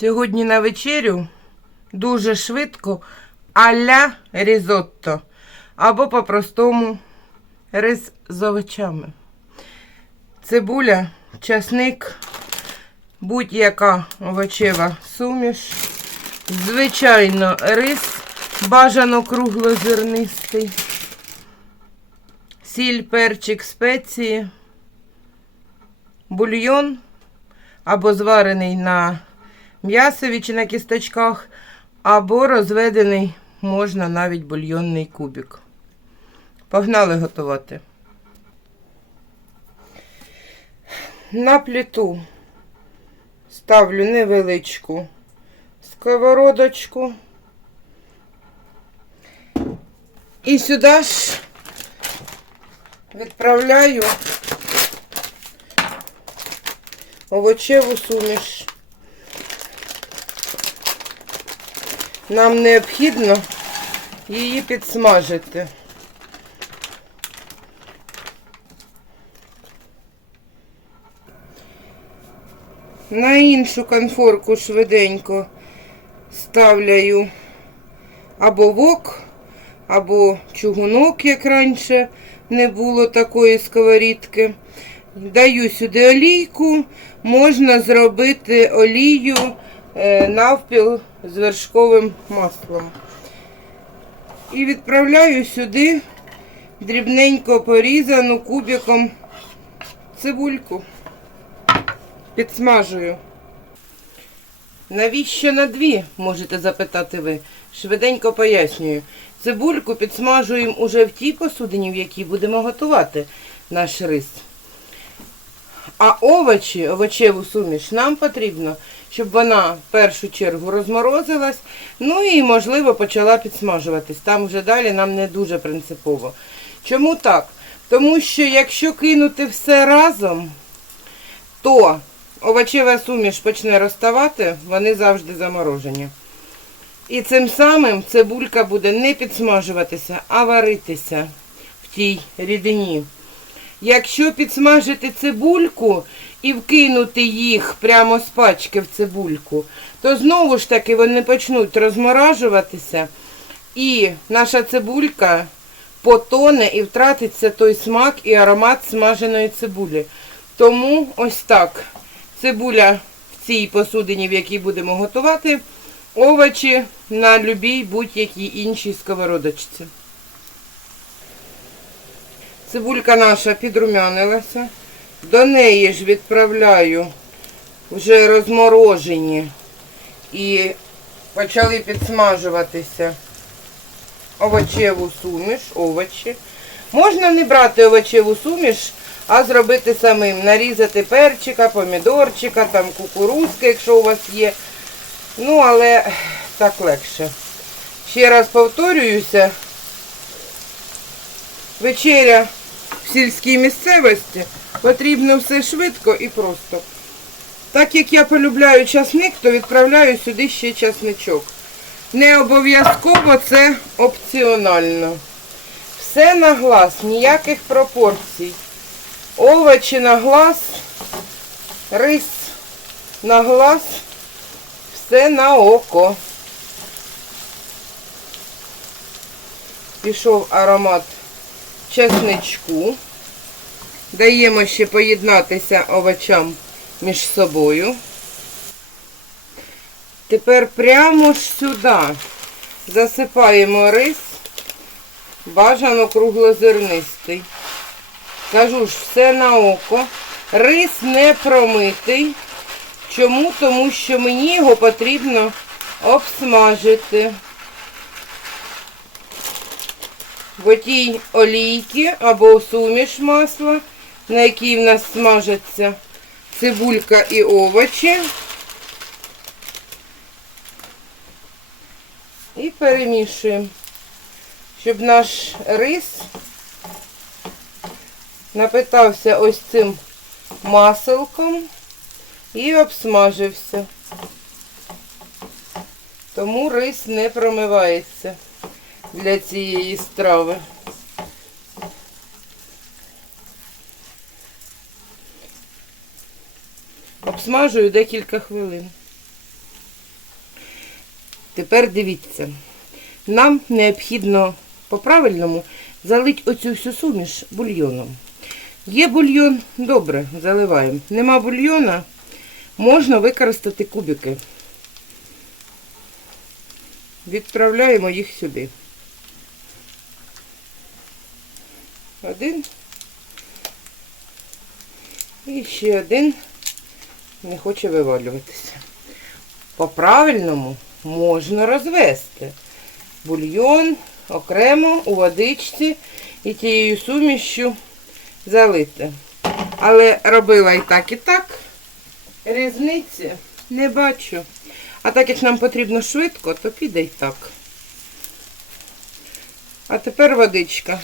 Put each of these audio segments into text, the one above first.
Сьогодні на вечерю дуже швидко аля різотто. Або по-простому рис з овочами. Цибуля, часник, будь-яка овочева суміш. Звичайно, рис бажано круглозернистий. Сіль, перчик, спеції, бульйон або зварений на м'ясові на кісточках, або розведений можна навіть бульйонний кубик. Погнали готувати. На плиту ставлю невеличку сковородочку. І сюди ж відправляю овочеву суміш. Нам необхідно її підсмажити. На іншу конфорку швиденько ставляю або вок, або чугунок, як раніше не було такої сковорідки. Даю сюди олійку, можна зробити олію е, навпіл з вершковим маслом. І відправляю сюди дрібненько порізану кубиком цибульку. Підсмажую. Навіщо на дві, можете запитати ви? Швиденько пояснюю. Цибульку підсмажуємо уже в тій посудині, в якій будемо готувати наш рис. А овочі, овочеву суміш, нам потрібно, щоб вона в першу чергу розморозилась, ну і, можливо, почала підсмажуватись. Там вже далі нам не дуже принципово. Чому так? Тому що якщо кинути все разом, то овочева суміш почне розставати, вони завжди заморожені. І цим самим цибулька буде не підсмажуватися, а варитися в тій рідині. Якщо підсмажити цибульку і вкинути їх прямо з пачки в цибульку, то знову ж таки вони почнуть розморажуватися, і наша цибулька потоне і втратиться той смак і аромат смаженої цибулі. Тому ось так. Цибуля в цій посудині, в якій будемо готувати, овочі на любій будь-якій іншій сковородочці. Цибулька наша підрумянилася. До неї ж відправляю вже розморожені і почали підсмажуватися овочеву суміш, овочі. Можна не брати овочеву суміш, а зробити самим. Нарізати перчика, помідорчика, там кукурузки, якщо у вас є. Ну, але так легше. Ще раз повторююся. Вечеря в сільській місцевості потрібно все швидко і просто. Так як я полюбляю часник, то відправляю сюди ще часничок. Не обов'язково це опціонально. Все на глаз, ніяких пропорцій. Овочі на глаз, рис на глаз, все на око. Пішов аромат чесничку. Даємо ще поєднатися овочам між собою. Тепер прямо сюди засипаємо рис, бажано круглозернистий. Кажу ж, все на око. Рис не промитий. Чому? Тому що мені його потрібно обсмажити. В олійці або суміш масла, на якій в нас смажаться цибулька і овочі. І перемішуємо, щоб наш рис напитався ось цим маселком і обсмажився. Тому рис не промивається для цієї страви. Обсмажую декілька хвилин. Тепер дивіться. Нам необхідно по-правильному залити оцю всю суміш бульйоном. Є бульйон, добре, заливаємо. Нема бульйона, можна використати кубики. Відправляємо їх сюди. Один. І ще один не хоче вивалюватися. По-правильному можна розвести бульйон окремо у водичці і тією сумішю залити. Але робила і так, і так. Різниці не бачу. А так як нам потрібно швидко, то піде й так. А тепер водичка.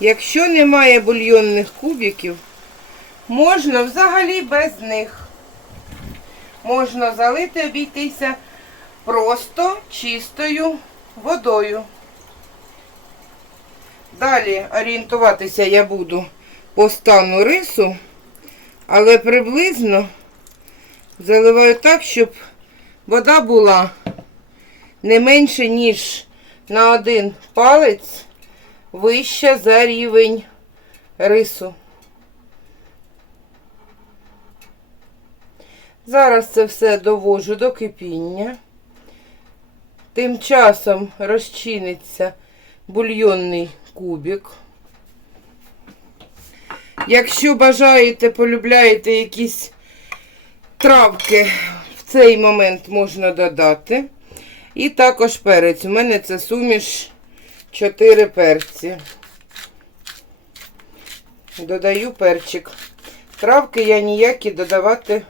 Якщо немає бульйонних кубиків, можна взагалі без них. Можна залити, обійтися просто чистою водою. Далі орієнтуватися я буду по стану рису, але приблизно заливаю так, щоб вода була не менше, ніж на один палець вища за рівень рису. Зараз це все довожу до кипіння. Тим часом розчиниться бульйонний кубик. Якщо бажаєте, полюбляєте якісь травки, в цей момент можна додати. І також перець. У мене це суміш 4 перці. Додаю перчик. Травки я ніякі додавати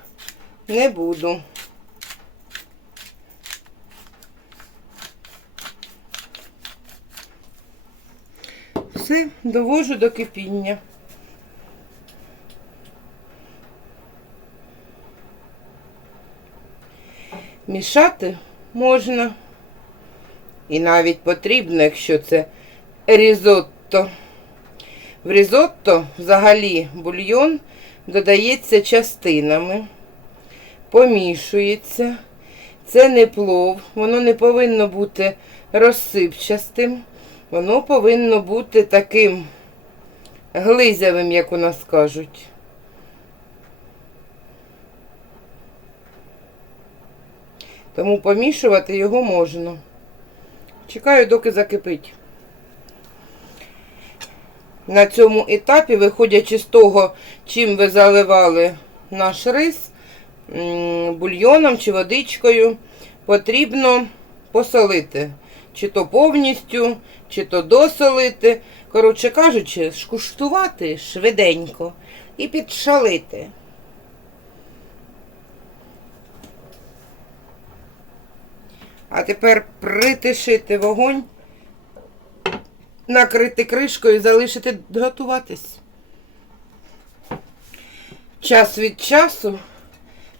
не буду. Все, довожу до кипіння. Мішати можна. І навіть потрібно, якщо це різотто. В різотто взагалі бульйон додається частинами, помішується. Це не плов, воно не повинно бути розсипчастим. Воно повинно бути таким глизявим, як у нас кажуть. Тому помішувати його можна. Чекаю, доки закипить. На цьому етапі, виходячи з того, чим ви заливали наш рис, бульйоном чи водичкою, потрібно посолити. Чи то повністю, чи то досолити. Коротше кажучи, скуштувати швиденько і підшалити. А тепер притишити вогонь, накрити кришкою і залишити готуватись. Час від часу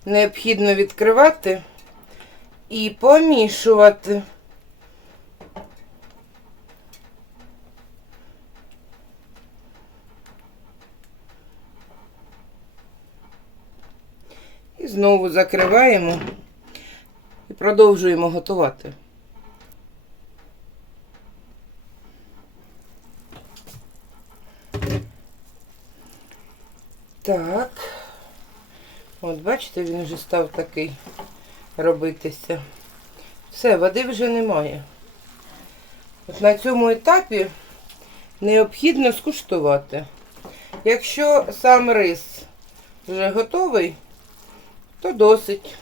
необхідно відкривати і помішувати. І знову закриваємо продовжуємо готувати. Так. От, бачите, він вже став такий робитися. Все, води вже немає. От на цьому етапі необхідно скуштувати. Якщо сам рис вже готовий, то досить.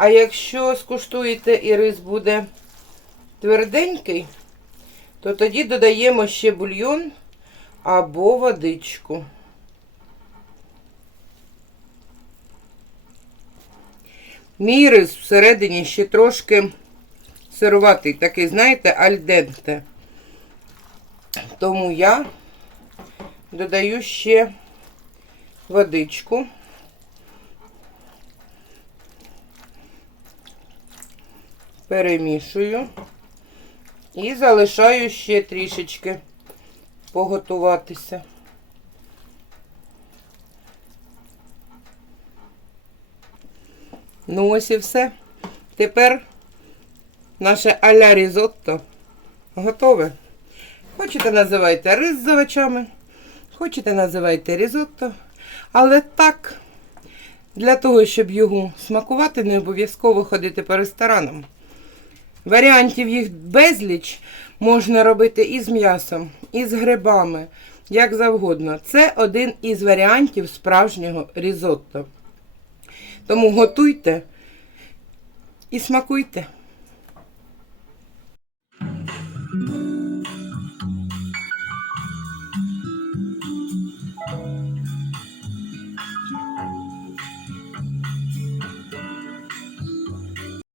А якщо скуштуєте і рис буде тверденький, то тоді додаємо ще бульйон або водичку. Мій рис всередині ще трошки сируватий, такий, знаєте, альденте. Тому я додаю ще водичку. Перемішую і залишаю ще трішечки поготуватися. Ну ось і все. Тепер наше аля різотто готове. Хочете називайте рис з овочами, хочете називайте різотто. Але так, для того, щоб його смакувати, не обов'язково ходити по ресторанам. Варіантів їх безліч можна робити і з м'ясом, і з грибами, як завгодно. Це один із варіантів справжнього різотто. Тому готуйте і смакуйте.